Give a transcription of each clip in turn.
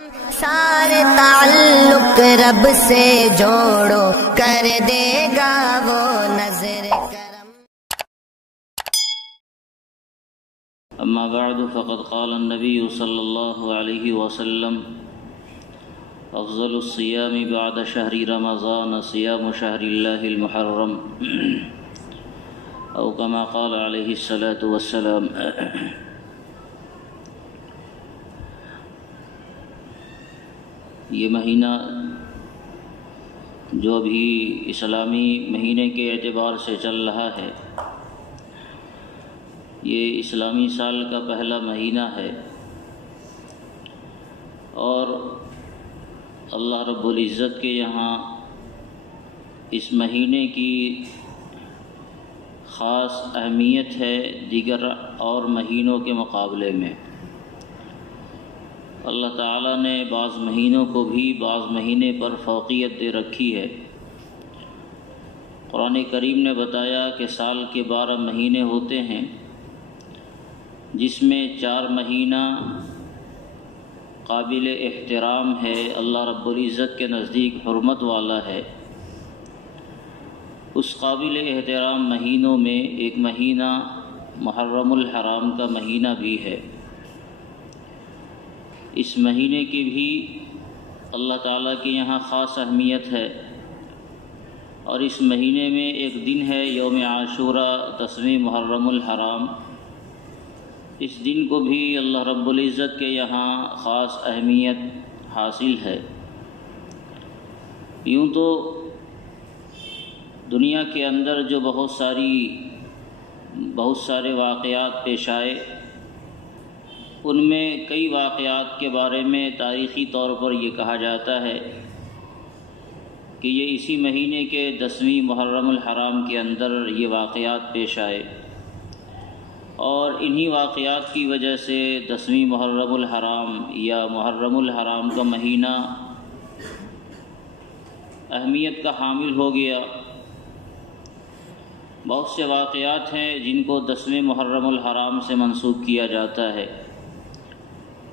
سارے تعلق رب سے جوڑو، کر دے گا وہ نظر کرم۔ اما بعد فقد قال النبي صلى الله عليه وسلم افضل الصيام بعد شهر رمضان صيام شهر الله المحرم او كما قال عليه الصلاة والسلام۔ یہ مہینہ جو بھی اسلامی مہینے کے اعتبار سے چل رہا ہے، یہ اسلامی سال کا پہلا مہینہ ہے، اور اللہ رب العزت کے یہاں اس مہینے کی خاص اہمیت ہے دیگر اور مہینوں کے مقابلے میں۔ اللہ تعالیٰ نے بعض مہینوں کو بھی بعض مہینے پر فوقیت دے رکھی ہے۔ قرآن کریم نے بتایا کہ سال کے 12 مہینے ہوتے ہیں، جس میں 4 مہینہ قابل احترام ہے، اللہ رب العزت کے نزدیک حرمت والا ہے۔ اس قابل احترام مہینوں میں ایک مہینہ محرم الحرام کا مہینہ بھی ہے۔ اس مہینے کی بھی اللہ تعالیٰ کے یہاں خاص اہمیت ہے، اور اس مہینے میں ایک دن ہے یوم عاشوراء 10ویں محرم الحرام۔ اس دن کو بھی اللہ رب العزت کے یہاں خاص اہمیت حاصل ہے۔ یوں تو دنیا کے اندر جو بہت سارے واقعات پیش آئے، ان میں کئی واقعات کے بارے میں تاریخی طور پر یہ کہا جاتا ہے کہ یہ اسی مہینے کے 10ویں محرم الحرام کے اندر یہ واقعات پیش آئے، اور انہی واقعات کی وجہ سے 10ویں محرم الحرام یا محرم الحرام کا مہینہ اہمیت کا حامل ہو گیا۔ بہت سے واقعات ہیں جن کو 10ویں محرم الحرام سے منسوب کیا جاتا ہے،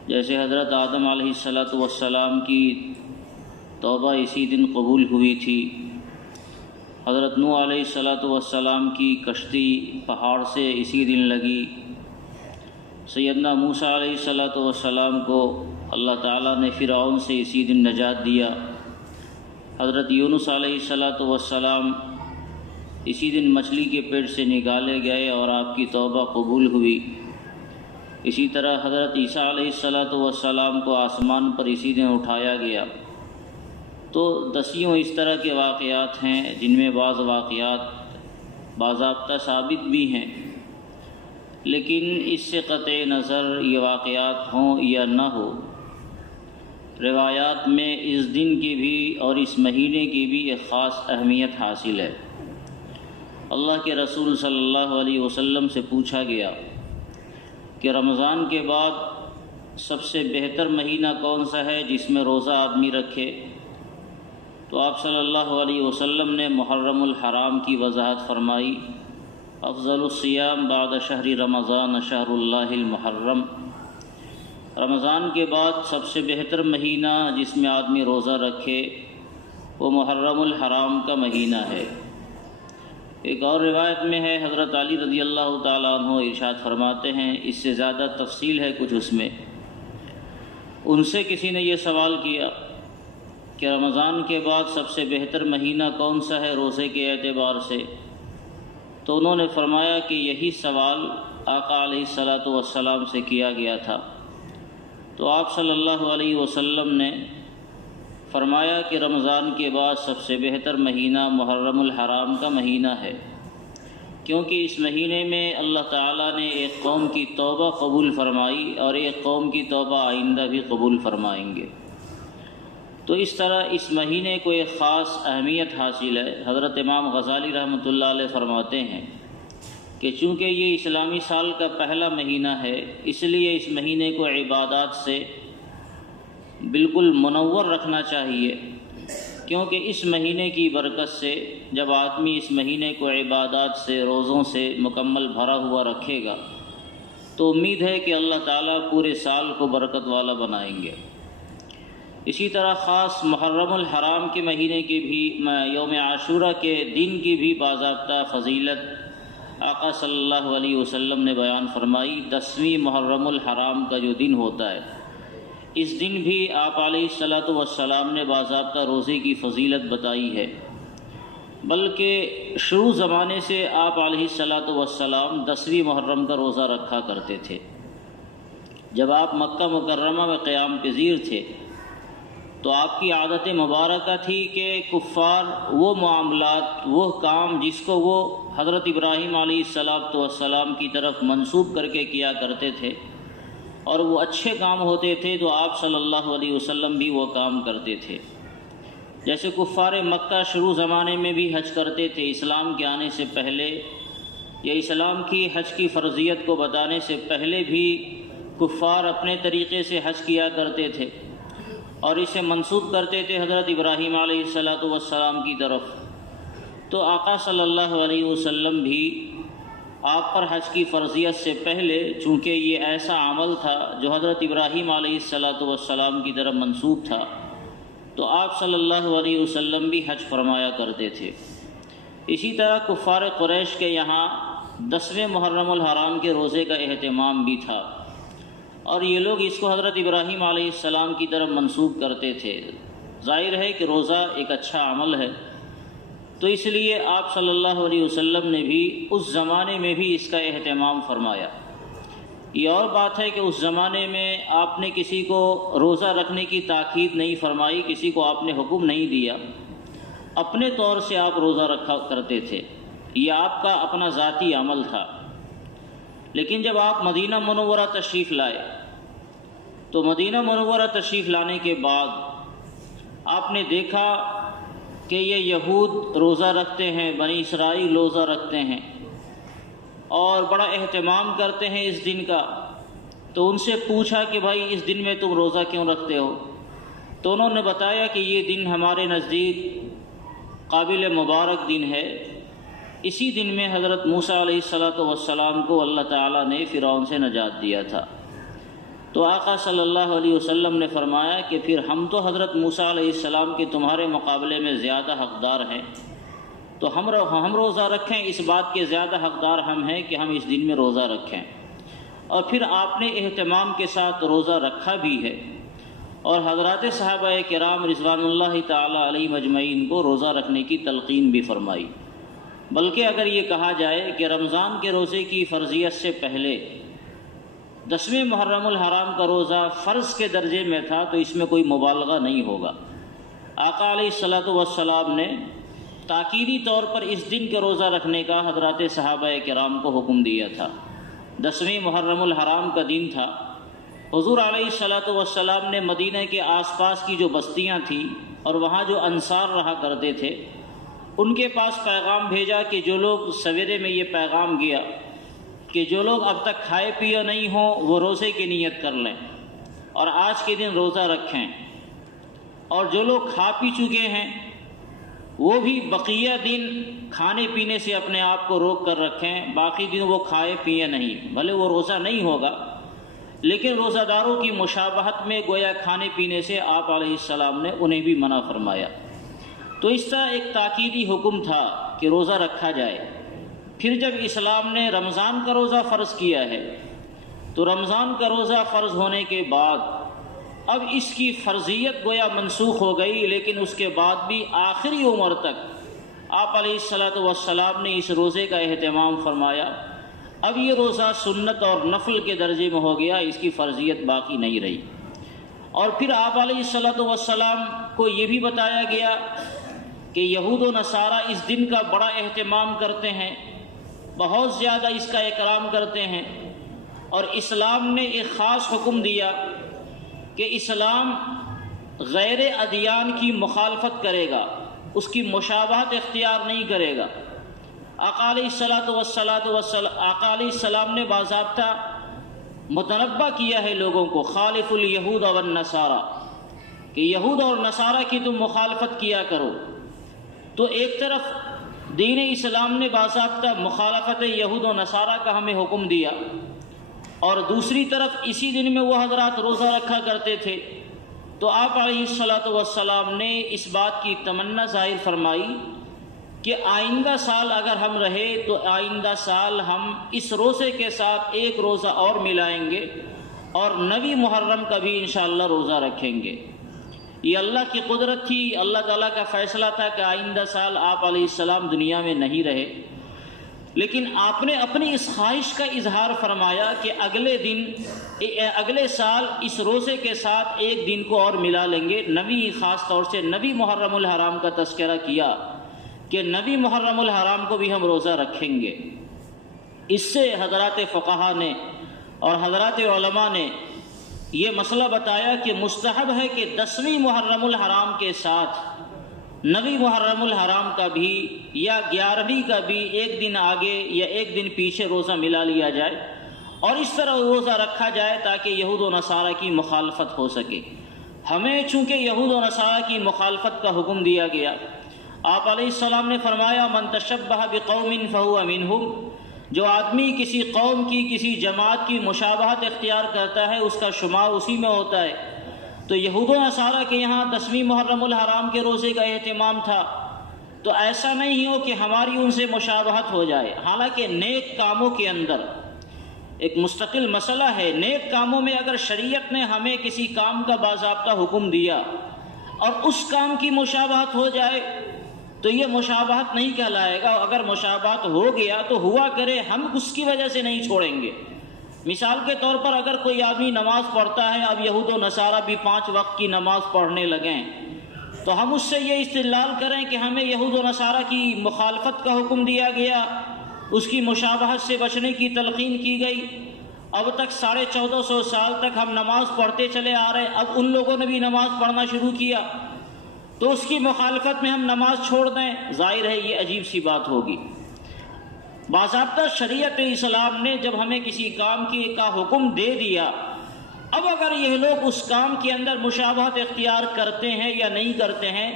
جیسے حضرت آدم علیہ السلام کی توبہ اسی دن قبول ہوئی تھی، حضرت نوح علیہ السلام کی کشتی پہاڑ سے اسی دن لگی، سیدنا موسیٰ علیہ السلام کو اللہ تعالیٰ نے فرعون سے اسی دن نجات دیا، حضرت یونس علیہ السلام اسی دن مچھلی کے پیٹ سے نکالے گئے اور آپ کی توبہ قبول ہوئی۔ اسی طرح حضرت عیسیٰ علیہ السلام کو آسمان پر اسی دن اٹھایا گیا۔ تو دسیوں اس طرح کے واقعات ہیں جن میں بعض واقعات باضابطہ ثابت بھی ہیں، لیکن اس سے قطع نظر یہ واقعات ہوں یا نہ ہو، روایات میں اس دن کی بھی اور اس مہینے کی بھی ایک خاص اہمیت حاصل ہے۔ اللہ کے رسول صلی اللہ علیہ وسلم سے پوچھا گیا کہ رمضان کے بعد سب سے بہتر مہینہ کون سا ہے جس میں روزہ آدمی رکھے؟ تو آپ صلی اللہ علیہ وسلم نے محرم الحرام کی وضاحت فرمائی، افضل الصیام بعد شہر رمضان شہر اللہ المحرم۔ رمضان کے بعد سب سے بہتر مہینہ جس میں آدمی روزہ رکھے وہ محرم الحرام کا مہینہ ہے۔ ایک اور روایت میں ہے، حضرت علی رضی اللہ تعالیٰ عنہ ارشاد فرماتے ہیں، اس سے زیادہ تفصیل ہے کچھ اس میں، ان سے کسی نے یہ سوال کیا کہ رمضان کے بعد سب سے بہتر مہینہ کون سا ہے روزے کے اعتبار سے؟ تو انہوں نے فرمایا کہ یہی سوال آقا علیہ السلام سے کیا گیا تھا۔ تو آپ صلی اللہ علیہ وسلم نے فرمایا کہ رمضان کے بعد سب سے بہتر مہینہ محرم الحرام کا مہینہ ہے، کیونکہ اس مہینے میں اللہ تعالیٰ نے ایک قوم کی توبہ قبول فرمائی اور ایک قوم کی توبہ آئندہ بھی قبول فرمائیں گے۔ تو اس طرح اس مہینے کو ایک خاص اہمیت حاصل ہے۔ حضرت امام غزالی رحمۃ اللہ علیہ فرماتے ہیں کہ چونکہ یہ اسلامی سال کا پہلا مہینہ ہے، اس لیے اس مہینے کو عبادات سے بالکل منور رکھنا چاہیے، کیونکہ اس مہینے کی برکت سے جب آدمی اس مہینے کو عبادات سے روزوں سے مکمل بھرا ہوا رکھے گا تو امید ہے کہ اللہ تعالیٰ پورے سال کو برکت والا بنائیں گے۔ اسی طرح خاص محرم الحرام کے مہینے کی بھی یوم عاشورہ کے دن کی بھی باضابطہ فضیلت آقا صلی اللہ علیہ وسلم نے بیان فرمائی۔ 10ویں محرم الحرام کا جو دن ہوتا ہے، اس دن بھی آپ علیہ الصلاۃ والسلام نے باضابطہ روزے کی فضیلت بتائی ہے، بلکہ شروع زمانے سے آپ علیہ الصلاۃ والسلام 10ویں محرم کا روزہ رکھا کرتے تھے۔ جب آپ مکہ مکرمہ میں قیام پذیر تھے تو آپ کی عادت مبارکہ تھی کہ کفار وہ معاملات، وہ کام جس کو وہ حضرت ابراہیم علیہ السلام کی طرف منسوب کر کے کیا کرتے تھے اور وہ اچھے کام ہوتے تھے، تو آپ صلی اللہ علیہ وسلم بھی وہ کام کرتے تھے۔ جیسے کفار مکہ شروع زمانے میں بھی حج کرتے تھے، اسلام کے آنے سے پہلے یا اسلام کی حج کی فرضیت کو بتانے سے پہلے بھی کفار اپنے طریقے سے حج کیا کرتے تھے اور اسے منسوب کرتے تھے حضرت ابراہیم علیہ السلام کی طرف۔ تو آقا صلی اللہ علیہ وسلم بھی آپ پر حج کی فرضیت سے پہلے، چونکہ یہ ایسا عمل تھا جو حضرت ابراہیم علیہ السلام کی طرف منسوب تھا، تو آپ صلی اللہ علیہ وسلم بھی حج فرمایا کرتے تھے۔ اسی طرح کفار قریش کے یہاں 10ویں محرم الحرام کے روزے کا اہتمام بھی تھا، اور یہ لوگ اس کو حضرت ابراہیم علیہ السلام کی طرف منسوب کرتے تھے۔ ظاہر ہے کہ روزہ ایک اچھا عمل ہے، تو اس لیے آپ صلی اللہ علیہ وسلم نے بھی اس زمانے میں بھی اس کا اہتمام فرمایا۔ یہ اور بات ہے کہ اس زمانے میں آپ نے کسی کو روزہ رکھنے کی تاکید نہیں فرمائی، کسی کو آپ نے حکم نہیں دیا، اپنے طور سے آپ روزہ رکھا کرتے تھے، یہ آپ کا اپنا ذاتی عمل تھا۔ لیکن جب آپ مدینہ منورہ تشریف لائے تو مدینہ منورہ تشریف لانے کے بعد آپ نے دیکھا کہ یہ یہود روزہ رکھتے ہیں، بنی اسرائیل روزہ رکھتے ہیں اور بڑا اہتمام کرتے ہیں اس دن کا۔ تو ان سے پوچھا کہ بھائی اس دن میں تم روزہ کیوں رکھتے ہو؟ تو انہوں نے بتایا کہ یہ دن ہمارے نزدیک قابل مبارک دن ہے، اسی دن میں حضرت موسیٰ علیہ السلام کو اللہ تعالیٰ نے فرعون سے نجات دیا تھا۔ تو آقا صلی اللہ علیہ وسلم نے فرمایا کہ پھر ہم تو حضرت موسیٰ علیہ السلام کے تمہارے مقابلے میں زیادہ حقدار ہیں، تو ہم روزہ رکھیں، اس بات کے زیادہ حقدار ہم ہیں کہ ہم اس دن میں روزہ رکھیں۔ اور پھر آپ نے اہتمام کے ساتھ روزہ رکھا بھی ہے، اور حضرات صحابہ کرام رضوان اللہ تعالی علیہ مجمعین کو روزہ رکھنے کی تلقین بھی فرمائی۔ بلکہ اگر یہ کہا جائے کہ رمضان کے روزے کی فرضیت سے پہلے 10ویں محرم الحرام کا روزہ فرض کے درجے میں تھا، تو اس میں کوئی مبالغہ نہیں ہوگا۔ آقا علیہ السلام نے تاکیدی طور پر اس دن کے روزہ رکھنے کا حضرات صحابہ کرام کو حکم دیا تھا۔ 10ویں محرم الحرام کا دن تھا، حضور علیہ السلام نے مدینہ کے آس پاس کی جو بستیاں تھیں اور وہاں جو انصار رہا کرتے تھے، ان کے پاس پیغام بھیجا کہ جو لوگ سویرے میں یہ پیغام گیا کہ جو لوگ اب تک کھائے پیے نہیں ہوں وہ روزے کی نیت کر لیں اور آج کے دن روزہ رکھیں، اور جو لوگ کھا پی چکے ہیں وہ بھی بقیہ دن کھانے پینے سے اپنے آپ کو روک کر رکھیں، باقی دن وہ کھائے پیے نہیں، بھلے وہ روزہ نہیں ہوگا لیکن روزہ داروں کی مشابہت میں گویا کھانے پینے سے آپ علیہ السلام نے انہیں بھی منع فرمایا۔ تو اس طرح ایک تاکیدی حکم تھا کہ روزہ رکھا جائے۔ پھر جب اسلام نے رمضان کا روزہ فرض کیا ہے تو رمضان کا روزہ فرض ہونے کے بعد اب اس کی فرضیت گویا منسوخ ہو گئی، لیکن اس کے بعد بھی آخری عمر تک آپ علیہ السلام نے اس روزے کا اہتمام فرمایا۔ اب یہ روزہ سنت اور نفل کے درجے میں ہو گیا، اس کی فرضیت باقی نہیں رہی۔ اور پھر آپ علیہ السلام کو یہ بھی بتایا گیا کہ یہود و نصارہ اس دن کا بڑا اہتمام کرتے ہیں، بہت زیادہ اس کا اکرام کرتے ہیں، اور اسلام نے ایک خاص حکم دیا کہ اسلام غیر ادیان کی مخالفت کرے گا، اس کی مشابہت اختیار نہیں کرے گا۔ آقا علیہ السلام نے باضابطہ متنبہ کیا ہے لوگوں کو، خالف الیہود والنصارى، کہ یہود اور نصارہ کی تم مخالفت کیا کرو۔ تو ایک طرف دین اسلام نے باضابطہ مخالفت یہود و نصارہ کا ہمیں حکم دیا، اور دوسری طرف اسی دن میں وہ حضرات روزہ رکھا کرتے تھے تو آپ علیہ الصلوۃ والسلام نے اس بات کی تمنا ظاہر فرمائی کہ آئندہ سال اگر ہم رہے تو آئندہ سال ہم اس روزے کے ساتھ ایک روزہ اور ملائیں گے اور 9 محرم کا بھی انشاءاللہ روزہ رکھیں گے۔ یہ اللہ کی قدرت تھی، اللہ تعالیٰ کا فیصلہ تھا کہ آئندہ سال آپ علیہ السلام دنیا میں نہیں رہے، لیکن آپ نے اپنی اس خواہش کا اظہار فرمایا کہ اگلے سال اس روزے کے ساتھ ایک دن کو اور ملا لیں گے۔ نبی خاص طور سے 9 محرم الحرام کا تذکرہ کیا کہ 9 محرم الحرام کو بھی ہم روزہ رکھیں گے۔ اس سے حضرات فقہا نے اور حضرات علماء نے یہ مسئلہ بتایا کہ مستحب ہے کہ 10ویں محرم الحرام کے ساتھ 9 محرم الحرام کا بھی یا 11ویں کا بھی ایک دن آگے یا ایک دن پیچھے روزہ ملا لیا جائے اور اس طرح روزہ رکھا جائے تاکہ یہود و نصارہ کی مخالفت ہو سکے۔ ہمیں چونکہ یہود و نصارہ کی مخالفت کا حکم دیا گیا، آپ علیہ السلام نے فرمایا من تشبہ بقوم فہو منہم، جو آدمی کسی قوم کی کسی جماعت کی مشابہت اختیار کرتا ہے اس کا شمار اسی میں ہوتا ہے۔ تو یہود و نصارہ کے یہاں 10ویں محرم الحرام کے روزے کا اہتمام تھا، تو ایسا نہیں ہو کہ ہماری ان سے مشابہت ہو جائے۔ حالانکہ نیک کاموں کے اندر ایک مستقل مسئلہ ہے، نیک کاموں میں اگر شریعت نے ہمیں کسی کام کا باضابطہ حکم دیا اور اس کام کی مشابہت ہو جائے تو یہ مشابہت نہیں کہلائے گا۔ اگر مشابہت ہو گیا تو ہوا کرے، ہم اس کی وجہ سے نہیں چھوڑیں گے۔ مثال کے طور پر اگر کوئی آدمی نماز پڑھتا ہے، اب یہود و نصارہ بھی 5 وقت کی نماز پڑھنے لگیں، تو ہم اس سے یہ استدلال کریں کہ ہمیں یہود و نصارہ کی مخالفت کا حکم دیا گیا، اس کی مشابہت سے بچنے کی تلقین کی گئی، اب تک 1450 سال تک ہم نماز پڑھتے چلے آ رہے، اب ان لوگوں نے بھی نماز پڑھنا شروع کیا تو اس کی مخالفت میں ہم نماز چھوڑ دیں، ظاہر ہے یہ عجیب سی بات ہوگی۔ باضابطہ شریعت اسلام نے جب ہمیں کسی کام کا حکم دے دیا، اب اگر یہ لوگ اس کام کے اندر مشابہت اختیار کرتے ہیں یا نہیں کرتے ہیں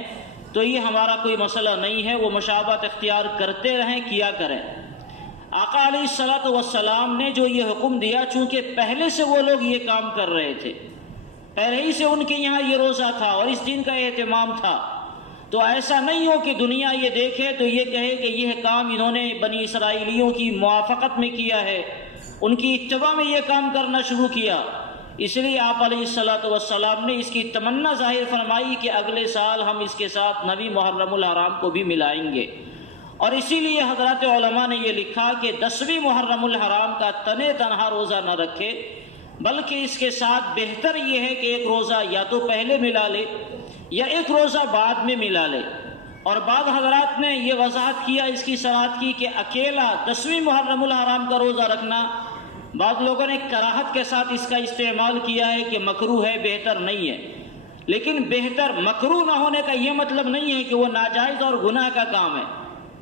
تو یہ ہمارا کوئی مسئلہ نہیں ہے، وہ مشابہت اختیار کرتے رہیں، کیا کریں۔ آقا علیہ الصلوۃ والسلام نے جو یہ حکم دیا، چونکہ پہلے سے وہ لوگ یہ کام کر رہے تھے، پہلے ہی سے ان کے یہاں یہ روزہ تھا اور اس دن کا اہتمام تھا، تو ایسا نہیں ہو کہ دنیا یہ دیکھے تو یہ کہے کہ یہ کام انہوں نے بنی اسرائیلیوں کی موافقت میں کیا ہے، ان کی اتباع میں یہ کام کرنا شروع کیا۔ اس لیے آپ علیہ الصلوۃ والسلام نے اس کی تمنا ظاہر فرمائی کہ اگلے سال ہم اس کے ساتھ 9 محرم الحرام کو بھی ملائیں گے، اور اسی لیے حضرات علماء نے یہ لکھا کہ 10ویں محرم الحرام کا تنہا روزہ نہ رکھے، بلکہ اس کے ساتھ بہتر یہ ہے کہ ایک روزہ یا تو پہلے ملا لے یا ایک روزہ بعد میں ملا لے۔ اور بعض حضرات نے یہ وضاحت کیا، اس کی صراحت کی کہ اکیلا 10ویں محرم الحرام کا روزہ رکھنا، بعض لوگوں نے کراہت کے ساتھ اس کا استعمال کیا ہے کہ مکروہ ہے، بہتر نہیں ہے، لیکن بہتر مکروہ نہ ہونے کا یہ مطلب نہیں ہے کہ وہ ناجائز اور گناہ کا کام ہے۔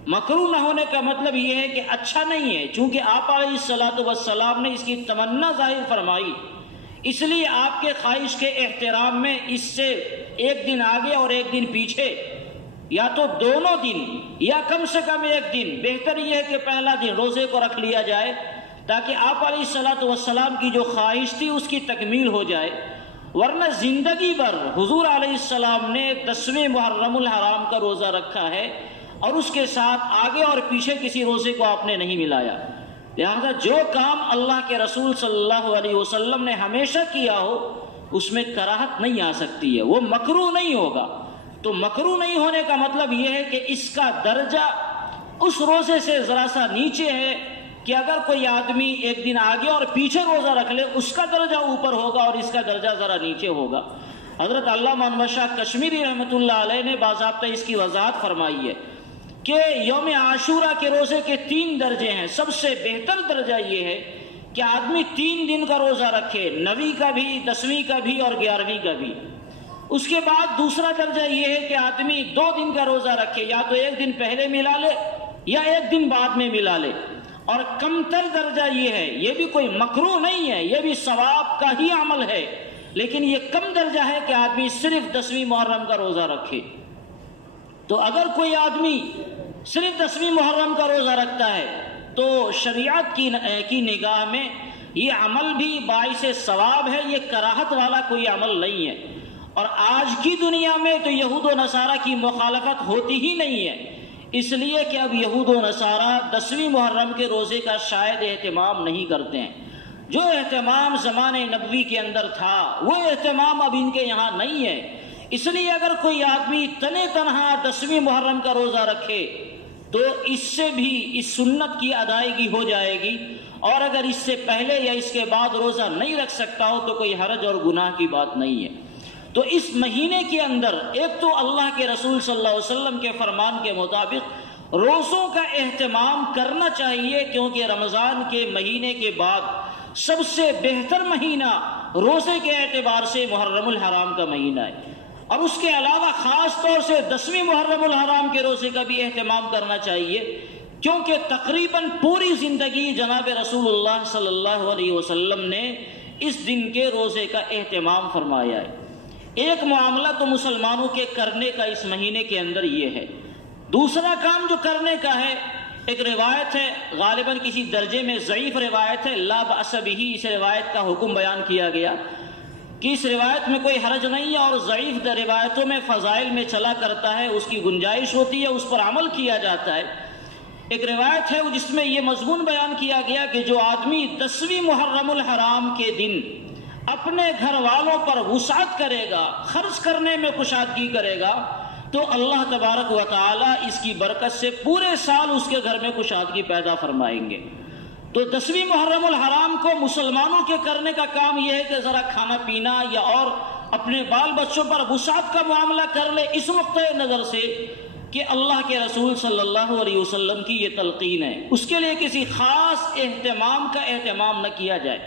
مکروہ نہ ہونے کا مطلب یہ ہے کہ اچھا نہیں ہے، چونکہ آپ علیہ الصلوۃ والسلام نے اس کی تمنا ظاہر فرمائی، اس لیے آپ کے خواہش کے احترام میں اس سے ایک دن آگے اور ایک دن پیچھے، یا تو دونوں دن یا کم سے کم ایک دن، بہتر یہ ہے کہ پہلا دن روزے کو رکھ لیا جائے تاکہ آپ علیہ الصلوۃ والسلام کی جو خواہش تھی اس کی تکمیل ہو جائے۔ ورنہ زندگی بھر حضور علیہ السلام نے 10ویں محرم الحرام کا روزہ رکھا ہے اور اس کے ساتھ آگے اور پیچھے کسی روزے کو آپ نے نہیں ملایا۔ لہذا جو کام اللہ کے رسول صلی اللہ علیہ وسلم نے ہمیشہ کیا ہو اس میں کراہت نہیں آ سکتی ہے، وہ مکروہ نہیں ہوگا۔ تو مکروہ نہیں ہونے کا مطلب یہ ہے کہ اس کا درجہ اس روزے سے ذرا سا نیچے ہے کہ اگر کوئی آدمی ایک دن آگے اور پیچھے روزہ رکھ لے اس کا درجہ اوپر ہوگا اور اس کا درجہ ذرا نیچے ہوگا۔ حضرت علامہ انور شاہ کشمیری رحمۃ اللہ علیہ نے باضابطہ اس کی وضاحت فرمائی ہے کہ یوم عاشورہ کے روزے کے 3 درجے ہیں۔ سب سے بہتر درجہ یہ ہے کہ آدمی 3 دن کا روزہ رکھے، 9ویں کا بھی، 10ویں کا بھی اور 11ویں کا بھی۔ اس کے بعد دوسرا درجہ یہ ہے کہ آدمی 2 دن کا روزہ رکھے، یا تو ایک دن پہلے ملا لے یا ایک دن بعد میں ملا لے۔ اور کم تر درجہ یہ ہے، یہ بھی کوئی مکروہ نہیں ہے، یہ بھی ثواب کا ہی عمل ہے، لیکن یہ کم درجہ ہے کہ آدمی صرف 10ویں محرم کا روزہ رکھے۔ تو اگر کوئی آدمی صرف 10ویں محرم کا روزہ رکھتا ہے تو شریعت کی نگاہ میں یہ عمل بھی باعث ثواب ہے، یہ کراہت والا کوئی عمل نہیں ہے۔ اور آج کی دنیا میں تو یہود و نصارہ کی مخالفت ہوتی ہی نہیں ہے، اس لیے کہ اب یہود و نصارہ 10ویں محرم کے روزے کا شاید اہتمام نہیں کرتے ہیں۔ جو اہتمام زمانے نبوی کے اندر تھا وہ اہتمام اب ان کے یہاں نہیں ہے، اس لیے اگر کوئی آدمی تنے تنہا 10ویں محرم کا روزہ رکھے تو اس سے بھی اس سنت کی ادائیگی ہو جائے گی، اور اگر اس سے پہلے یا اس کے بعد روزہ نہیں رکھ سکتا ہو تو کوئی حرج اور گناہ کی بات نہیں ہے۔ تو اس مہینے کے اندر ایک تو اللہ کے رسول صلی اللہ علیہ وسلم کے فرمان کے مطابق روزوں کا اہتمام کرنا چاہیے، کیونکہ رمضان کے مہینے کے بعد سب سے بہتر مہینہ روزے کے اعتبار سے محرم الحرام کا مہینہ ہے، اور اس کے علاوہ خاص طور سے 10ویں محرم الحرام کے روزے کا بھی اہتمام کرنا چاہیے، کیونکہ تقریباً پوری زندگی جناب رسول اللہ صلی اللہ علیہ وسلم نے اس دن کے روزے کا اہتمام فرمایا ہے۔ ایک معاملہ تو مسلمانوں کے کرنے کا اس مہینے کے اندر یہ ہے۔ دوسرا کام جو کرنے کا ہے، ایک روایت ہے، غالباً کسی درجے میں ضعیف روایت ہے، لا بأس بہ، اس روایت کا حکم بیان کیا گیا کہ اس روایت میں کوئی حرج نہیں ہے، اور ضعیف روایتوں میں فضائل میں چلا کرتا ہے، اس کی گنجائش ہوتی ہے، اس پر عمل کیا جاتا ہے۔ ایک روایت ہے جس میں یہ مضمون بیان کیا گیا کہ جو آدمی 10ویں محرم الحرام کے دن اپنے گھر والوں پر وسعت کرے گا، خرچ کرنے میں کشادگی کرے گا، تو اللہ تبارک و تعالی اس کی برکت سے پورے سال اس کے گھر میں کشادگی پیدا فرمائیں گے۔ تو 10ویں محرم الحرام کو مسلمانوں کے کرنے کا کام یہ ہے کہ ذرا کھانا پینا یا اور اپنے بال بچوں پر وسعت کا معاملہ کر لے، اس نقطۂ نظر سے کہ اللہ کے رسول صلی اللہ علیہ وسلم کی یہ تلقین ہے۔ اس کے لیے کسی خاص اہتمام کا اہتمام نہ کیا جائے،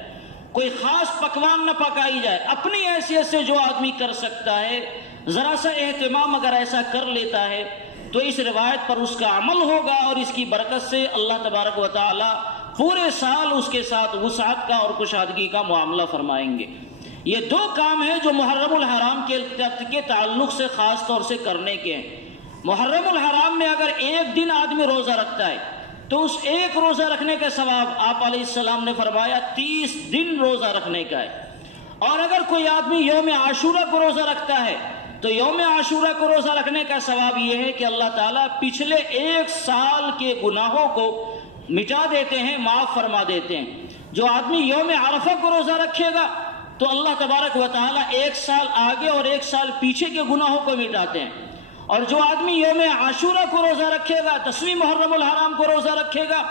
کوئی خاص پکوان نہ پکائی جائے، اپنی حیثیت سے جو آدمی کر سکتا ہے ذرا سا اہتمام اگر ایسا کر لیتا ہے تو اس روایت پر اس کا عمل ہوگا، اور اس کی برکت سے اللہ تبارک و تعالی پورے سال اس کے ساتھ وسعت کا اور کشادگی کا معاملہ فرمائیں گے۔ یہ دو کام ہیں جو محرم الحرام کے تعلق سے خاص طور سے کرنے کے ہیں۔ محرم الحرام میں اگر ایک دن آدمی روزہ رکھتا ہے تو اس ایک روزہ رکھنے کا ثواب آپ علیہ السلام نے فرمایا 30 دن روزہ رکھنے کا ہے، اور اگر کوئی آدمی یوم عاشورہ کو روزہ رکھتا ہے تو یوم عاشورہ کو روزہ رکھنے کا ثواب یہ ہے کہ اللہ تعالیٰ پچھلے 1 سال کے گناہوں کو مٹا دیتے ہیں، معاف فرما دیتے ہیں۔ جو آدمی یوم عرفہ کو روزہ رکھے گا تو اللہ تبارک و تعالیٰ 1 سال آگے اور 1 سال پیچھے کے گناہوں کو مٹاتے ہیں، اور جو آدمی یوم عاشورہ کو روزہ رکھے گا، 10ویں محرم الحرام کو روزہ رکھے گا،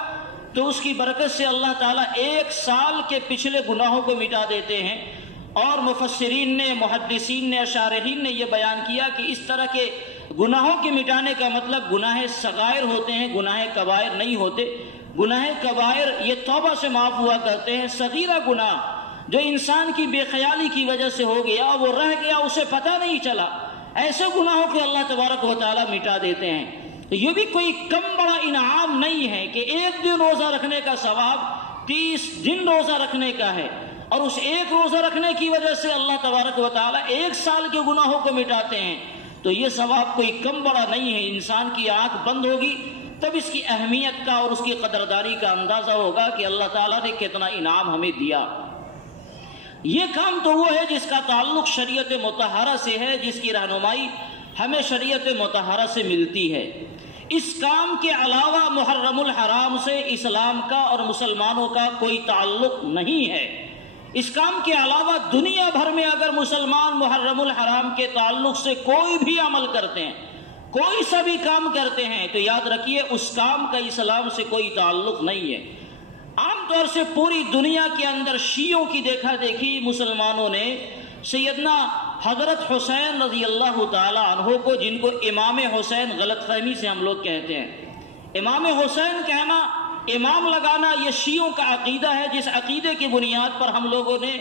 تو اس کی برکت سے اللہ تعالیٰ 1 سال کے پچھلے گناہوں کو مٹا دیتے ہیں۔ اور مفسرین نے، محدثین نے، شارحین نے یہ بیان کیا کہ اس طرح کے گناہوں کے مٹانے کا مطلب گناہ صغائر ہوتے ہیں، گناہ کبائر نہیں ہوتے۔ گناہ کبائر یہ توبہ سے معاف ہوا کرتے ہیں، صغیرہ گناہ جو انسان کی بے خیالی کی وجہ سے ہو گیا، وہ رہ گیا، اسے پتہ نہیں چلا، ایسے گناہوں کو اللہ تبارک و تعالیٰ مٹا دیتے ہیں۔ تو یہ بھی کوئی کم بڑا انعام نہیں ہے کہ ایک دن روزہ رکھنے کا ثواب 30 دن روزہ رکھنے کا ہے، اور اس ایک روزہ رکھنے کی وجہ سے اللہ تبارک و تعالیٰ 1 سال کے گناہوں کو مٹاتے ہیں۔ تو یہ ثواب کوئی کم بڑا نہیں ہے۔ انسان کی آنکھ بند ہوگی تب اس کی اہمیت کا اور اس کی قدردانی کا اندازہ ہوگا کہ اللہ تعالیٰ نے کتنا انعام ہمیں دیا۔ یہ کام تو وہ ہے جس کا تعلق شریعت مطہرہ سے ہے، جس کی رہنمائی ہمیں شریعت مطہرہ سے ملتی ہے۔ اس کام کے علاوہ محرم الحرام سے اسلام کا اور مسلمانوں کا کوئی تعلق نہیں ہے۔ اس کام کے علاوہ دنیا بھر میں اگر مسلمان محرم الحرام کے تعلق سے کوئی بھی عمل کرتے ہیں، کوئی سا بھی کام کرتے ہیں، تو یاد رکھیے اس کام کا اسلام سے کوئی تعلق نہیں ہے۔ عام طور سے پوری دنیا کے اندر شیعوں کی دیکھا دیکھی مسلمانوں نے سیدنا حضرت حسین رضی اللہ تعالی عنہ کو، جن کو امام حسین غلط فہمی سے ہم لوگ کہتے ہیں، امام حسین کہنا، امام لگانا، یہ شیعوں کا عقیدہ ہے، جس عقیدے کی بنیاد پر ہم لوگوں نے،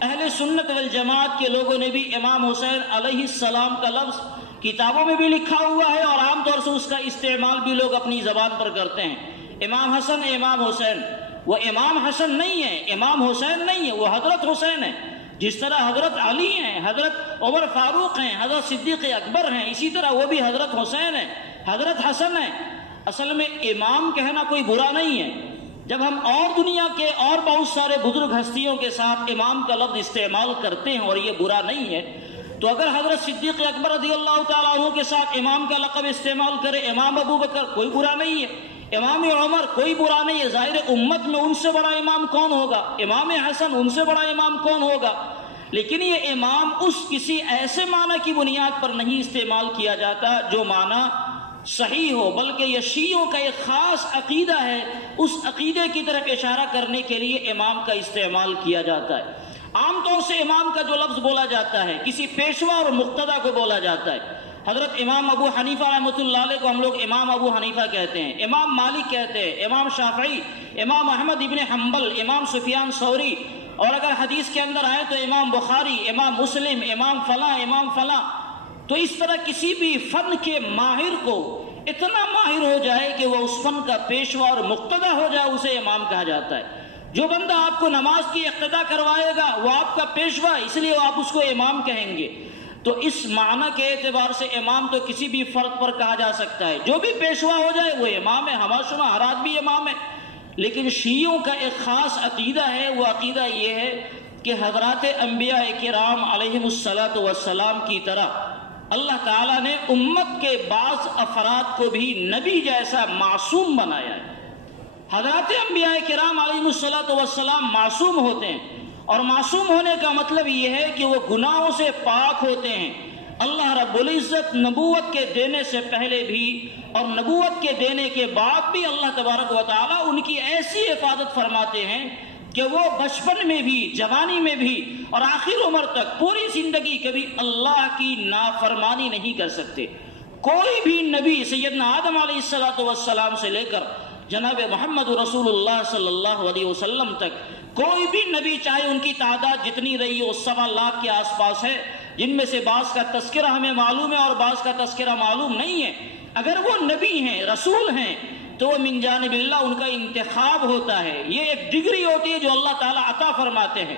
اہل سنت والجماعت کے لوگوں نے بھی امام حسین علیہ السلام کا لفظ کتابوں میں بھی لکھا ہوا ہے، اور عام طور سے اس کا استعمال بھی لوگ اپنی زبان پر کرتے ہیں۔ امام حسن، امام حسین، وہ امام حسن نہیں ہے، امام حسین نہیں ہے، وہ حضرت حسین ہے۔ جس طرح حضرت علی ہیں، حضرت عمر فاروق ہیں، حضرت صدیق اکبر ہیں، اسی طرح وہ بھی حضرت حسین ہیں، حضرت حسن ہیں۔ اصل میں امام کہنا کوئی برا نہیں ہے۔ جب ہم اور دنیا کے اور بہت سارے بزرگ ہستیوں کے ساتھ امام کا لفظ استعمال کرتے ہیں اور یہ برا نہیں ہے، تو اگر حضرت صدیق اکبر رضی اللہ تعالیٰ عنہ کے ساتھ امام کا لقب استعمال کرے امام ابو بکر، کوئی برا نہیں ہے، امام عمر کوئی برا نہیں ہے، ظاہر امت میں ان سے بڑا امام کون ہوگا، امام حسن ان سے بڑا امام کون ہوگا، لیکن یہ امام اس کسی ایسے معنی کی بنیاد پر نہیں استعمال کیا جاتا جو معنی صحیح ہو، بلکہ یہ شیعوں کا ایک خاص عقیدہ ہے، اس عقیدے کی طرف اشارہ کرنے کے لیے امام کا استعمال کیا جاتا ہے۔ عام طور سے امام کا جو لفظ بولا جاتا ہے کسی پیشوا اور مقتدی کو بولا جاتا ہے۔ حضرت امام ابو حنیفہ رحمۃ اللہ علیہ کو ہم لوگ امام ابو حنیفہ کہتے ہیں، امام مالک کہتے ہیں، امام شافعی، امام احمد ابن حنبل، امام سفیان ثوری، اور اگر حدیث کے اندر آئے تو امام بخاری، امام مسلم، امام فلاں، امام فلاں۔ تو اس طرح کسی بھی فن کے ماہر کو اتنا ماہر ہو جائے کہ وہ اس فن کا پیشوا اور مقتدی ہو جائے، اسے امام کہا جاتا ہے۔ جو بندہ آپ کو نماز کی اقتدا کروائے گا وہ آپ کا پیشوا، اس لیے آپ اس کو امام کہیں گے۔ تو اس معنی کے اعتبار سے امام تو کسی بھی فرد پر کہا جا سکتا ہے، جو بھی پیشوا ہو جائے وہ امام ہے، ہمہ شمہ ہر آدمی امام ہے۔ لیکن شیعوں کا ایک خاص عقیدہ ہے، وہ عقیدہ یہ ہے کہ حضرات انبیاء کرام علیہم الصلاۃ والسلام کی طرح اللہ تعالیٰ نے امت کے بعض افراد کو بھی نبی جیسا معصوم بنایا ہے۔ حضرات انبیاء کرام علیہ الصلوۃ والسلام معصوم ہوتے ہیں، اور معصوم ہونے کا مطلب یہ ہے کہ وہ گناہوں سے پاک ہوتے ہیں۔ اللہ رب العزت نبوت کے دینے سے پہلے بھی اور نبوت کے دینے کے بعد بھی اللہ تبارک و تعالیٰ ان کی ایسی حفاظت فرماتے ہیں کہ وہ بچپن میں بھی، جوانی میں بھی اور آخر عمر تک پوری زندگی کبھی اللہ کی نافرمانی نہیں کر سکتے۔ کوئی بھی نبی سیدنا آدم علیہ الصلوۃ والسلام سے لے کر جناب محمد رسول اللہ صلی اللہ علیہ وسلم تک کوئی بھی نبی، چاہے ان کی تعداد جتنی رہی ہو، 1.25 لاکھ کے آس پاس ہے، جن میں سے بعض کا تذکرہ ہمیں معلوم ہے اور بعض کا تذکرہ معلوم نہیں ہے، اگر وہ نبی ہیں، رسول ہیں، تو وہ من جانب اللہ ان کا انتخاب ہوتا ہے۔ یہ ایک ڈگری ہوتی ہے جو اللہ تعالیٰ عطا فرماتے ہیں،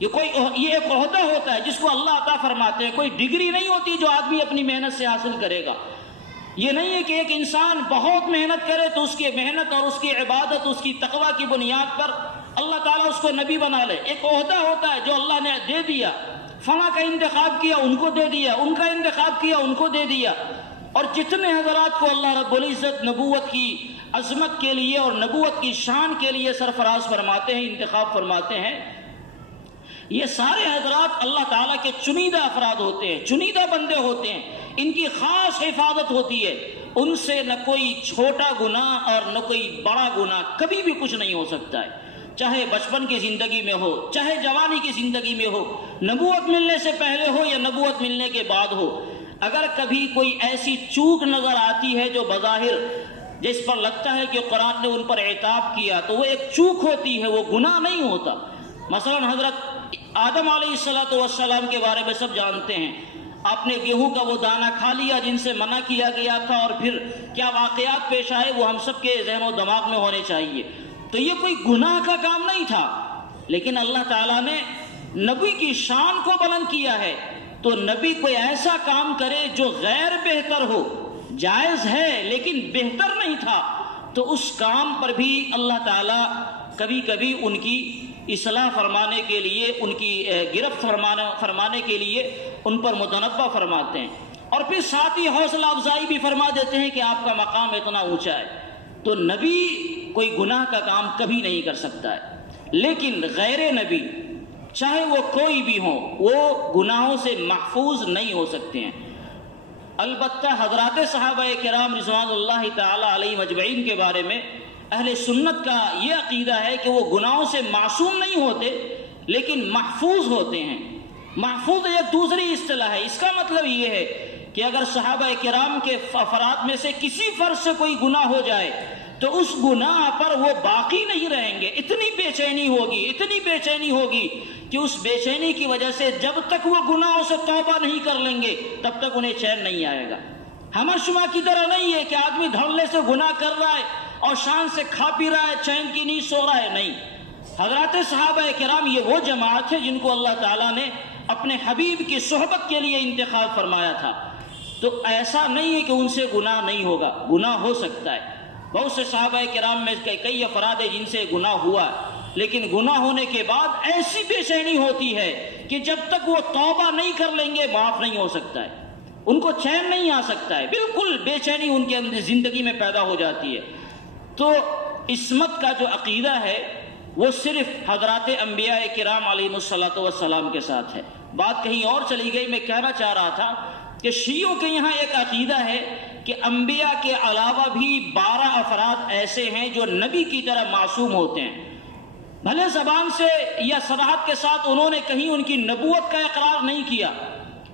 یہ ایک عہدہ ہوتا ہے جس کو اللہ عطا فرماتے ہیں، کوئی ڈگری نہیں ہوتی جو آدمی اپنی محنت سے حاصل کرے گا۔ یہ نہیں ہے کہ ایک انسان بہت محنت کرے تو اس کی محنت اور اس کی عبادت، اس کی تقوی کی بنیاد پر اللہ تعالیٰ اس کو نبی بنا لے۔ ایک عہدہ ہوتا ہے جو اللہ نے دے دیا، فلاں کا انتخاب کیا ان کو دے دیا، ان کا انتخاب کیا ان کو دے دیا۔ اور جتنے حضرات کو اللہ رب العزت نبوت کی عظمت کے لیے اور نبوت کی شان کے لیے سرفراز فرماتے ہیں، انتخاب فرماتے ہیں، یہ سارے حضرات اللہ تعالیٰ کے چنیدہ افراد ہوتے ہیں، چنیدہ بندے ہوتے ہیں، ان کی خاص حفاظت ہوتی ہے۔ ان سے نہ کوئی چھوٹا گناہ اور نہ کوئی بڑا گناہ کبھی بھی کچھ نہیں ہو سکتا ہے، چاہے بچپن کی زندگی میں ہو، چاہے جوانی کی زندگی میں ہو، نبوت ملنے سے پہلے ہو یا نبوت ملنے کے بعد ہو۔ اگر کبھی کوئی ایسی چوک نظر آتی ہے جو بظاہر جس پر لگتا ہے کہ قرآن نے ان پر عتاب کیا، تو وہ ایک چوک ہوتی ہے، وہ گناہ نہیں ہوتا۔ مثلا حضرت آدم علیہ السلام کے بارے میں سب جانتے ہیں، آپ نے گیہوں کا وہ دانہ کھا لیا جن سے منع کیا گیا تھا، اور پھر کیا واقعات پیش آئے وہ ہم سب کے ذہن و دماغ میں ہونے چاہیے۔ تو یہ کوئی گناہ کا کام نہیں تھا، لیکن اللہ تعالیٰ نے نبی کی شان کو بلند کیا ہے۔ تو نبی کوئی ایسا کام کرے جو غیر بہتر ہو، جائز ہے لیکن بہتر نہیں تھا، تو اس کام پر بھی اللہ تعالیٰ کبھی کبھی ان کی اصلاح فرمانے کے لیے، ان کی گرفت فرمانے کے لیے ان پر متنبہ فرماتے ہیں، اور پھر ساتھ ہی حوصلہ افزائی بھی فرما دیتے ہیں کہ آپ کا مقام اتنا اونچا ہے۔ تو نبی کوئی گناہ کا کام کبھی نہیں کر سکتا ہے، لیکن غیر نبی چاہے وہ کوئی بھی ہو، وہ گناہوں سے محفوظ نہیں ہو سکتے ہیں۔ البتہ حضرات صحابہ کرام رضوان اللہ تعالی علیہم اجمعین کے بارے میں اہل سنت کا یہ عقیدہ ہے کہ وہ گناہوں سے معصوم نہیں ہوتے لیکن محفوظ ہوتے ہیں۔ محفوظ ایک دوسری اصطلاح ہے، اس کا مطلب یہ ہے کہ اگر صحابہ کرام کے افراد میں سے کسی فرد سے کوئی گناہ ہو جائے تو اس گناہ پر وہ باقی نہیں رہیں گے، اتنی بے چینی ہوگی کہ اس بے چینی کی وجہ سے جب تک وہ گناہوں سے توبہ نہیں کر لیں گے تب تک انہیں چین نہیں آئے گا۔ ہمہ شمہ کی طرح نہیں ہے کہ آدمی دھڑلے سے گناہ کر رہا ہے اور شان سے کھا پی رہا ہے، چین کی نیند سو رہا ہے، نہیں۔ حضرات صحابہ کرام یہ وہ جماعت ہے جن کو اللہ تعالیٰ نے اپنے حبیب کی صحبت کے لیے انتخاب فرمایا تھا۔ تو ایسا نہیں ہے کہ ان سے گناہ نہیں ہوگا، گناہ ہو سکتا ہے۔ بہت سے صحابہ کرام میں کئی افراد ہیں جن سے گناہ ہوا، لیکن گناہ ہونے کے بعد ایسی بے چینی ہوتی ہے کہ جب تک وہ توبہ نہیں کر لیں گے معاف نہیں ہو سکتا ہے، ان کو چین نہیں آ سکتا ہے، بالکل بے چینی ان کے اندر زندگی میں پیدا ہو جاتی ہے۔ تو عصمت کا جو عقیدہ ہے وہ صرف حضرات انبیاء کرام علیہم الصلوۃ والسلام کے ساتھ ہے۔ بات کہیں اور چلی گئی، میں کہنا چاہ رہا تھا کہ شیعوں کے یہاں ایک عقیدہ ہے کہ انبیاء کے علاوہ بھی 12 افراد ایسے ہیں جو نبی کی طرح معصوم ہوتے ہیں، بھلے زبان سے یا صراحت کے ساتھ انہوں نے کہیں ان کی نبوت کا اقرار نہیں کیا،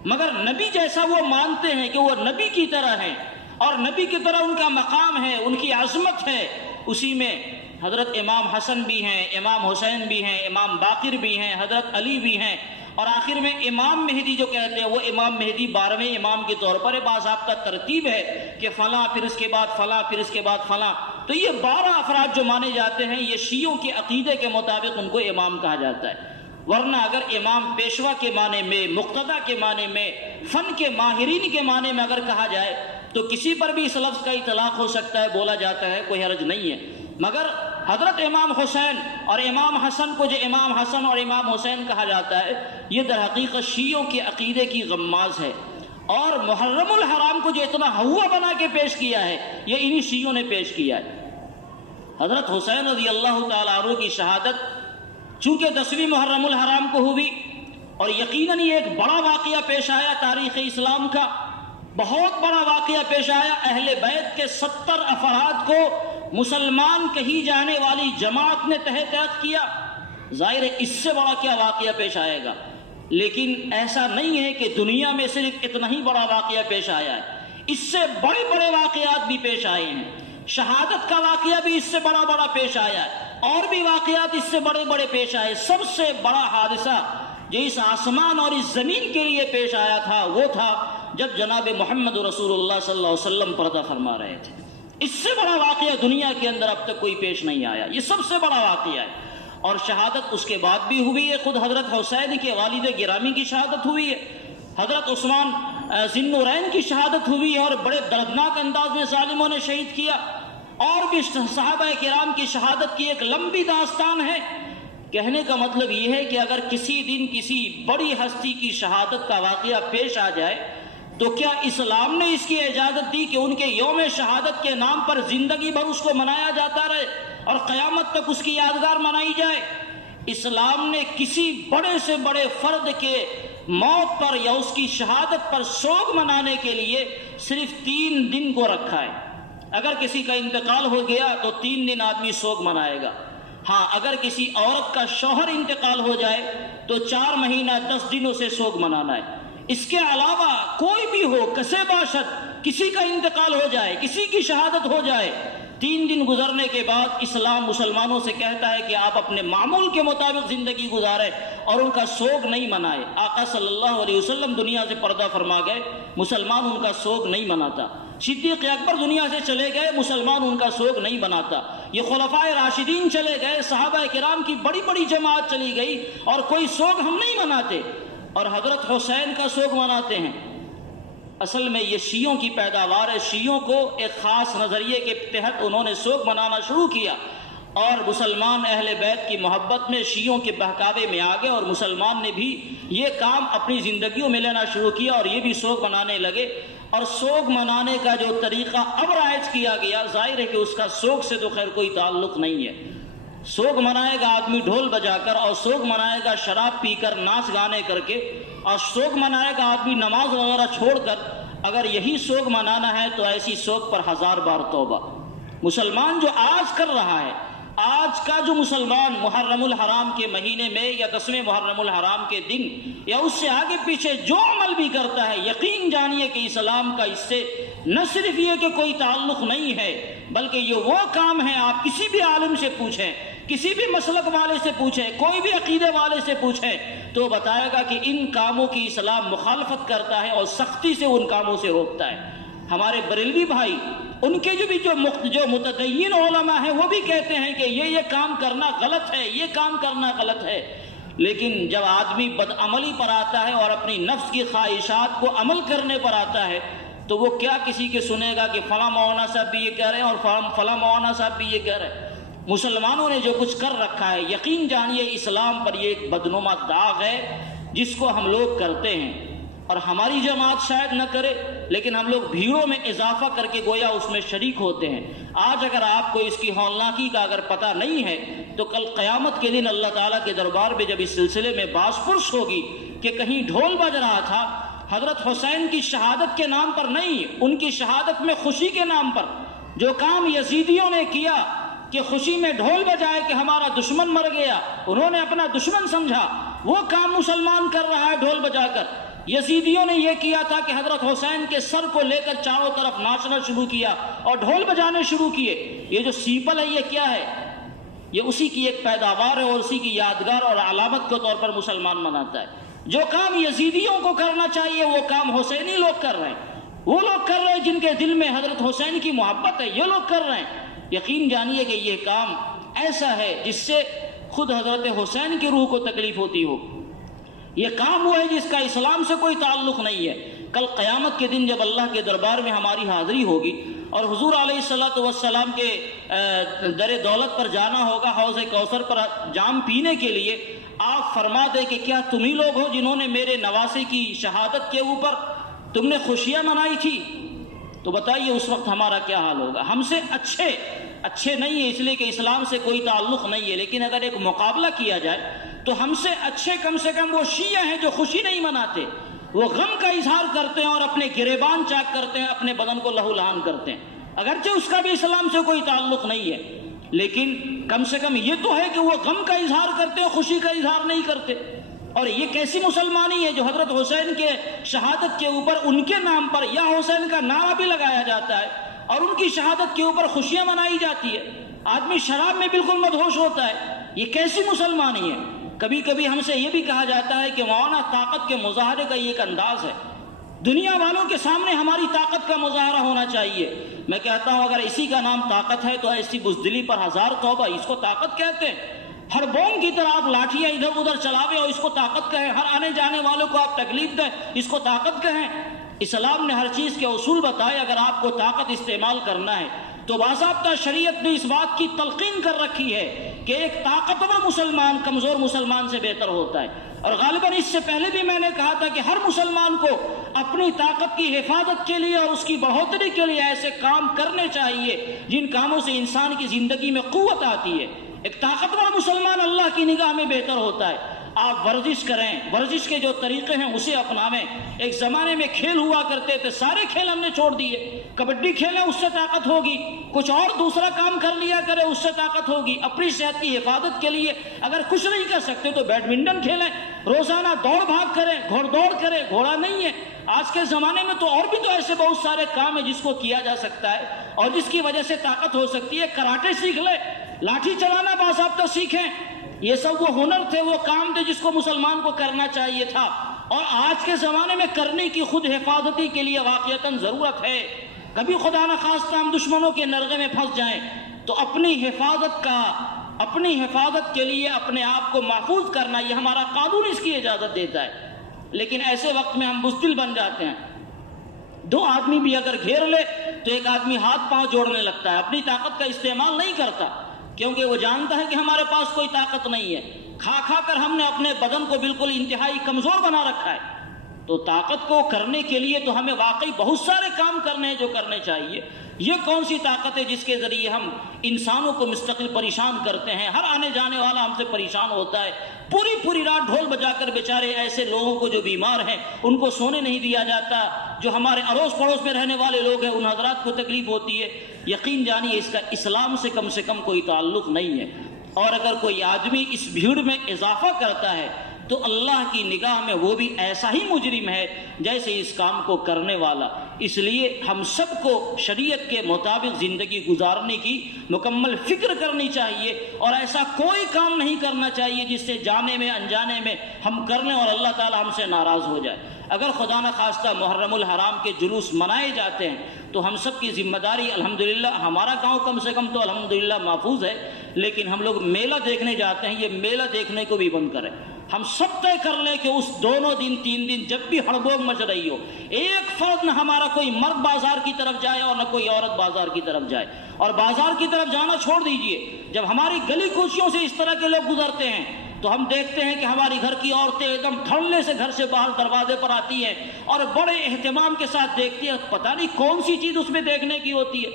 مگر نبی جیسا وہ مانتے ہیں کہ وہ نبی کی طرح ہیں، اور نبی کی طرح ان کا مقام ہے، ان کی عظمت ہے۔ اسی میں حضرت امام حسن بھی ہیں، امام حسین بھی ہیں، امام باقر بھی ہیں، حضرت علی بھی ہیں، اور آخر میں امام مہدی جو کہتے ہیں وہ امام مہدی 12ویں امام کے طور پر باضابطہ ترتیب ہے کہ فلاں پھر اس کے بعد فلاں پھر اس کے بعد فلاں۔ تو یہ 12 افراد جو مانے جاتے ہیں یہ شیعوں کے عقیدے کے مطابق ان کو امام کہا جاتا ہے، ورنہ اگر امام پیشوا کے معنی میں، مقتدی کے معنی میں، فن کے ماہرین کے معنی میں اگر کہا جائے تو کسی پر بھی اس لفظ کا اطلاق ہو سکتا ہے، بولا جاتا ہے، کوئی حرج نہیں ہے۔ مگر حضرت امام حسین اور امام حسن کو جو امام حسن اور امام حسین کہا جاتا ہے یہ در حقیقت شیعوں کے عقیدے کی غماز ہے، اور محرم الحرام کو جو اتنا ہوا بنا کے پیش کیا ہے یہ انہی شیعوں نے پیش کیا ہے۔ حضرت حسین رضی اللہ تعالیٰ عنہ کی شہادت چونکہ 10ویں محرم الحرام کو ہوئی، اور یقیناً یہ ایک بڑا واقعہ پیش آیا تاریخ اسلام کا، بہت بڑا واقعہ پیش آیا۔ اہل بیت کے 70 افراد کو مسلمان کہی جانے والی جماعت نے تحت کیا، ظاہر ہے اس سے بڑا کیا واقعہ پیش آئے گا، لیکن ایسا نہیں ہے کہ دنیا میں صرف اتنا ہی بڑا واقعہ پیش آیا ہے، اس سے بڑے بڑے واقعات بھی پیش آئے ہیں۔ شہادت کا واقعہ بھی اس سے بڑا بڑا پیش آیا ہے، اور بھی واقعات اس سے بڑے بڑے پیش آئے۔ سب سے بڑا حادثہ جو اس آسمان اور اس زمین کے لیے پیش آیا تھا وہ تھا جب جناب محمد رسول اللہ صلی اللہ علیہ وسلم پردہ فرما رہے تھے۔ اس سے بڑا واقعہ دنیا کے اندر اب تک کوئی پیش نہیں آیا، یہ سب سے بڑا واقعہ ہے۔ اور شہادت اس کے بعد بھی ہوئی ہے، خود حضرت حسین کے والد گرامی کی شہادت ہوئی ہے، حضرت عثمان ذی النورین کی شہادت ہوئی ہے، اور بڑے دردناک انداز میں ظالموں نے شہید کیا، اور بھی صحابہ کرام کی شہادت کی ایک لمبی داستان ہے۔ کہنے کا مطلب یہ ہے کہ اگر کسی دن کسی بڑی ہستی کی شہادت کا واقعہ پیش آ جائے تو کیا اسلام نے اس کی اجازت دی کہ ان کے یوم شہادت کے نام پر زندگی بھر اس کو منایا جاتا رہے اور قیامت تک اس کی یادگار منائی جائے؟ اسلام نے کسی بڑے سے بڑے فرد کے موت پر یا اس کی شہادت پر سوگ منانے کے لیے صرف 3 دن کو رکھا ہے۔ اگر کسی کا انتقال ہو گیا تو 3 دن آدمی سوگ منائے گا۔ ہاں، اگر کسی عورت کا شوہر انتقال ہو جائے تو 4 مہینہ 10 دن اسے سوگ منانا ہے۔ اس کے علاوہ کوئی بھی ہو، کسے باشد، کسی کا انتقال ہو جائے، کسی کی شہادت ہو جائے، 3 دن گزرنے کے بعد اسلام مسلمانوں سے کہتا ہے کہ آپ اپنے معمول کے مطابق زندگی گزاریں اور ان کا سوگ نہیں منائے۔ آقا صلی اللہ علیہ وسلم دنیا سے پردہ فرما گئے، مسلمان ان کا سوگ نہیں مناتا۔ صدیق اکبر دنیا سے چلے گئے، مسلمان ان کا سوگ نہیں مناتا۔ یہ خلفائے راشدین چلے گئے، صحابہ کرام کی بڑی بڑی جماعت چلی گئی، اور کوئی سوگ ہم نہیں مناتے، اور حضرت حسین کا سوگ مناتے ہیں۔ اصل میں یہ شیعوں کی پیداوار ہے۔ شیعوں کو ایک خاص نظریے کے تحت انہوں نے سوگ منانا شروع کیا، اور مسلمان اہل بیت کی محبت میں شیعوں کے بہکاوے میں آ گئے، اور مسلمان نے بھی یہ کام اپنی زندگیوں میں لینا شروع کیا، اور یہ بھی سوگ منانے لگے۔ اور سوگ منانے کا جو طریقہ اب رائج کیا گیا، ظاہر ہے کہ اس کا سوگ سے تو خیر کوئی تعلق نہیں ہے۔ سوگ منائے گا آدمی ڈھول بجا کر، اور سوگ منائے گا شراب پی کر، ناچ گانے کر کے، اور سوگ منائے گا آدمی نماز وغیرہ چھوڑ کر۔ اگر یہی سوگ منانا ہے تو ایسی سوگ پر 1000 بار توبہ۔ مسلمان جو آج کر رہا ہے، آج کا جو مسلمان محرم الحرام کے مہینے میں یا 10ویں محرم الحرام کے دن یا اس سے آگے پیچھے جو عمل بھی کرتا ہے، یقین جانیے کہ اسلام کا اس سے نہ صرف یہ کہ کوئی تعلق نہیں ہے، بلکہ یہ وہ کام ہے، آپ کسی بھی عالم سے پوچھیں، کسی بھی مسلک والے سے پوچھیں، کوئی بھی عقیدے والے سے پوچھیں تو بتائے گا کہ ان کاموں کی اسلام مخالفت کرتا ہے اور سختی سے ان کاموں سے روکتا ہے۔ ہمارے بریلوی بھائی، ان کے جو متدین علماء ہیں وہ بھی کہتے ہیں کہ یہ کام کرنا غلط ہے، یہ کام کرنا غلط ہے، لیکن جب آدمی بدعملی پر آتا ہے اور اپنی نفس کی خواہشات کو عمل کرنے پر آتا ہے تو وہ کیا کسی کے سنے گا کہ فلاں مولانا صاحب بھی یہ کہہ رہے ہیں اور فلاں مولانا صاحب بھی یہ کہہ رہے ہیں۔ مسلمانوں نے جو کچھ کر رکھا ہے، یقین جانیے اسلام پر یہ ایک بدنما داغ ہے جس کو ہم لوگ کرتے ہیں، اور ہماری جماعت شاید نہ کرے لیکن ہم لوگ بھیڑوں میں اضافہ کر کے گویا اس میں شریک ہوتے ہیں۔ آج اگر آپ کو اس کی ہولناکی کا اگر پتہ نہیں ہے تو کل قیامت کے دن اللہ تعالیٰ کے دربار میں جب اس سلسلے میں باز پرس ہوگی کہ کہیں ڈھول بج رہا تھا حضرت حسین کی شہادت کے نام پر نہیں، ان کی شہادت میں خوشی کے نام پر، جو کام یزیدیوں نے کیا کہ خوشی میں ڈھول بجائے کہ ہمارا دشمن مر گیا، انہوں نے اپنا دشمن سمجھا، وہ کام مسلمان کر رہا ہے ڈھول بجا کر۔ یزیدیوں نے یہ کیا تھا کہ حضرت حسین کے سر کو لے کر چاروں طرف ناچنا شروع کیا اور ڈھول بجانے شروع کیے۔ یہ جو سیپل ہے یہ کیا ہے؟ یہ اسی کی ایک پیداوار ہے اور اسی کی یادگار اور علامت کے طور پر مسلمان مناتا ہے۔ جو کام یزیدیوں کو کرنا چاہیے وہ کام حسینی لوگ کر رہے ہیں، وہ لوگ کر رہے ہیں جن کے دل میں حضرت حسین کی محبت ہے، یہ لوگ کر رہے ہیں۔ یقین جانیے کہ یہ کام ایسا ہے جس سے خود حضرت حسین کی روح کو تکلیف ہوتی ہو۔ یہ کام وہ ہے جس کا اسلام سے کوئی تعلق نہیں ہے۔ کل قیامت کے دن جب اللہ کے دربار میں ہماری حاضری ہوگی اور حضور علیہ الصلوۃ والسلام کے در دولت پر جانا ہوگا، حوض کوثر پر جام پینے کے لیے، آپ فرما دیں کہ کیا تم ہی لوگ ہو جنہوں نے میرے نواسے کی شہادت کے اوپر تم نے خوشیاں منائی تھی؟ تو بتائیے اس وقت ہمارا کیا حال ہوگا؟ ہم سے اچھے نہیں ہیں اس لیے کہ اسلام سے کوئی تعلق نہیں ہے، لیکن اگر ایک مقابلہ کیا جائے تو ہم سے اچھے کم سے کم وہ شیعہ ہیں جو خوشی نہیں مناتے، وہ غم کا اظہار کرتے ہیں اور اپنے گریبان چاک کرتے ہیں، اپنے بدن کو لہو لہان کرتے ہیں، اگرچہ اس کا بھی اسلام سے کوئی تعلق نہیں ہے، لیکن کم سے کم یہ تو ہے کہ وہ غم کا اظہار کرتے ہیں، خوشی کا اظہار نہیں کرتے۔ اور یہ کیسی مسلمانی ہے جو حضرت حسین کے شہادت کے اوپر ان کے نام پر یا حسین کا نعرہ بھی لگایا جاتا ہے اور ان کی شہادت کے اوپر خوشیاں منائی جاتی ہے، آدمی شراب میں بالکل مدہوش ہوتا ہے، یہ کیسی مسلمانی ہے؟ کبھی کبھی ہم سے یہ بھی کہا جاتا ہے کہ مولانا طاقت کے مظاہرے کا یہ ایک انداز ہے، دنیا والوں کے سامنے ہماری طاقت کا مظاہرہ ہونا چاہیے۔ میں کہتا ہوں اگر اسی کا نام طاقت ہے تو ایسی بزدلی پر ہزار توبہ، اس کو طاقت کہتے ہیں۔ ہر بوم کی طرح آپ لاٹھیاں ادھر ادھر چلاویں اور اس کو طاقت کہیں، ہر آنے جانے والوں کو آپ تکلیف دیں، اس کو طاقت کہیں۔ اسلام نے ہر چیز کے اصول بتائے، اگر آپ کو طاقت استعمال کرنا ہے تو باضابطہ شریعت نے اس بات کی تلقین کر رکھی ہے کہ ایک طاقتور مسلمان کمزور مسلمان سے بہتر ہوتا ہے، اور غالباً اس سے پہلے بھی میں نے کہا تھا کہ ہر مسلمان کو اپنی طاقت کی حفاظت کے لیے اور اس کی بڑھوتری کے لیے ایسے کام کرنے چاہیے جن کاموں سے انسان کی زندگی میں قوت آتی ہے۔ ایک طاقتور مسلمان اللہ کی نگاہ میں بہتر ہوتا ہے۔ آپ ورزش کریں، ورزش کے جو طریقے ہیں اسے اپناویں۔ ایک زمانے میں کھیل ہوا کرتے تھے، سارے کھیل ہم نے چھوڑ دیے، کبڈی کھیلیں اس سے طاقت ہوگی، کچھ اور دوسرا کام کر لیا کرے اس سے طاقت ہوگی۔ اپنی صحت کی حفاظت کے لیے اگر کچھ نہیں کر سکتے تو بیڈمنٹن کھیلیں، روزانہ دوڑ بھاگ کریں، گھوڑ دوڑ کریں، گھوڑا نہیں ہے آج کے زمانے میں تو، اور بھی تو ایسے بہت سارے کام ہیں جس کو کیا جا سکتا ہے اور جس کی وجہ سے طاقت ہو سکتی ہے۔ کراٹے سیکھ لیں، لاٹھی چلانا باضابطہ سیکھیں، یہ سب وہ ہنر تھے، وہ کام تھے جس کو مسلمان کو کرنا چاہیے تھا، اور آج کے زمانے میں کرنے کی خود حفاظتی کے لیے واقعتاً ضرورت ہے۔ کبھی خدا نخواستہ ہم دشمنوں کے نرغے میں پھنس جائیں تو اپنی حفاظت کے لیے اپنے آپ کو محفوظ کرنا، یہ ہمارا قانون اس کی اجازت دیتا ہے، لیکن ایسے وقت میں ہم بزدل بن جاتے ہیں۔ دو آدمی بھی اگر گھیر لے تو ایک آدمی ہاتھ پاؤں جوڑنے لگتا ہے، اپنی طاقت کا استعمال نہیں کرتا، کیونکہ وہ جانتا ہے کہ ہمارے پاس کوئی طاقت نہیں ہے۔ کھا کھا کر ہم نے اپنے بدن کو بالکل انتہائی کمزور بنا رکھا ہے۔ تو طاقت کو کرنے کے لیے تو ہمیں واقعی بہت سارے کام کرنے ہیں جو کرنے چاہیے۔ یہ کون سی طاقت ہے جس کے ذریعے ہم انسانوں کو مستقل پریشان کرتے ہیں؟ ہر آنے جانے والا ہم سے پریشان ہوتا ہے، پوری رات ڈھول بجا کر بیچارے ایسے لوگوں کو جو بیمار ہیں ان کو سونے نہیں دیا جاتا، جو ہمارے اڑوس پڑوس میں رہنے والے لوگ ہیں ان حضرات کو تکلیف ہوتی ہے۔ یقین جانیے اس کا اسلام سے کم کوئی تعلق نہیں ہے، اور اگر کوئی آدمی اس بھیڑ میں اضافہ کرتا ہے تو اللہ کی نگاہ میں وہ بھی ایسا ہی مجرم ہے جیسے اس کام کو کرنے والا۔ اس لیے ہم سب کو شریعت کے مطابق زندگی گزارنے کی مکمل فکر کرنی چاہیے، اور ایسا کوئی کام نہیں کرنا چاہیے جس سے جانے میں انجانے میں ہم کر لیں اور اللہ تعالی ہم سے ناراض ہو جائے۔ اگر خدا نخواستہ محرم الحرام کے جلوس منائے جاتے ہیں تو ہم سب کی ذمہ داری، الحمدللہ ہمارا گاؤں کم سے کم تو الحمدللہ محفوظ ہے، لیکن ہم لوگ میلہ دیکھنے جاتے ہیں، یہ میلہ دیکھنے کو بھی بند کریں۔ ہم سب طے کر لیں کہ اس دونوں دن 3 دن جب بھی ہڑبوگ مچ رہی ہو، ایک فرد نہ ہمارا کوئی مرد بازار کی طرف جائے اور نہ کوئی عورت بازار کی طرف جائے، اور بازار کی طرف جانا چھوڑ دیجئے، جب ہماری گلی کوچیوں سے اس طرح کے لوگ گزرتے ہیں تو تو ہم دیکھتے ہیں کہ ہماری گھر کی عورتیں ایک دم دھڑلے سے گھر سے باہر دروازے پر آتی ہیں اور بڑے اہتمام کے ساتھ دیکھتی ہیں. پتہ نہیں کون سی چیز اس میں دیکھنے کی ہوتی ہے.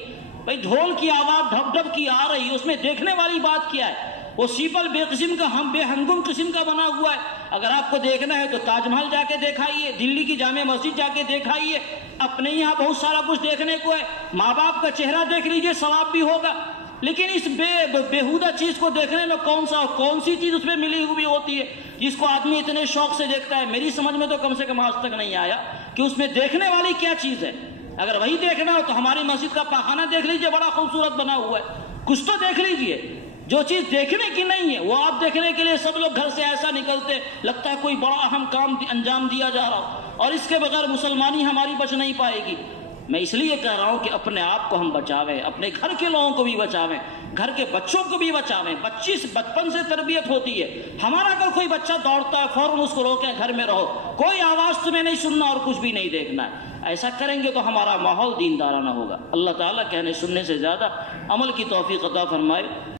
بھائی ڈھول کی آواز ڈھب ڈھب کی آ رہی ہے، اس میں دیکھنے والی بات کیا ہے؟ وہ سیپل بے قسم کا بے ہنگم قسم کا بنا ہوا ہے. اگر آپ کو دیکھنا ہے تو تاج محل جا کے دیکھائیے، دلی کی جامع مسجد جا کے دیکھائیے. اپنے یہاں بہت سارا کچھ دیکھنے کو ہے. ماں باپ کا چہرہ دیکھ لیجئے، ثواب بھی ہوگا. لیکن اس بےہودہ چیز کو دیکھنے میں کون سی چیز اس میں ملی ہوئی ہوتی ہے جس کو آدمی اتنے شوق سے دیکھتا ہے؟ میری سمجھ میں تو کم سے کم آج تک نہیں آیا کہ اس میں دیکھنے والی کیا چیز ہے. اگر وہی دیکھنا ہو تو ہماری مسجد کا پاخانہ دیکھ لیجئے، بڑا خوبصورت بنا ہوا ہے. کچھ تو دیکھ لیجئے. جو چیز دیکھنے کی نہیں ہے وہ آپ دیکھنے کے لیے سب لوگ گھر سے ایسا نکلتے لگتا ہے کوئی بڑا اہم کام انجام دیا جا رہا، اور اس کے بغیر مسلمانی ہماری بچ نہیں پائے گی. میں اس لیے کہہ رہا ہوں کہ اپنے آپ کو ہم بچاویں، اپنے گھر کے لوگوں کو بھی بچاویں، گھر کے بچوں کو بھی بچاویں. بچپن سے تربیت ہوتی ہے. ہمارا اگر کوئی بچہ دوڑتا ہے فوراً اس کو روکیں، گھر میں رہو، کوئی آواز تمہیں نہیں سننا اور کچھ بھی نہیں دیکھنا ہے. ایسا کریں گے تو ہمارا ماحول دیندارانہ ہوگا. اللہ تعالیٰ کہنے سننے سے زیادہ عمل کی توفیق عطا فرمائے.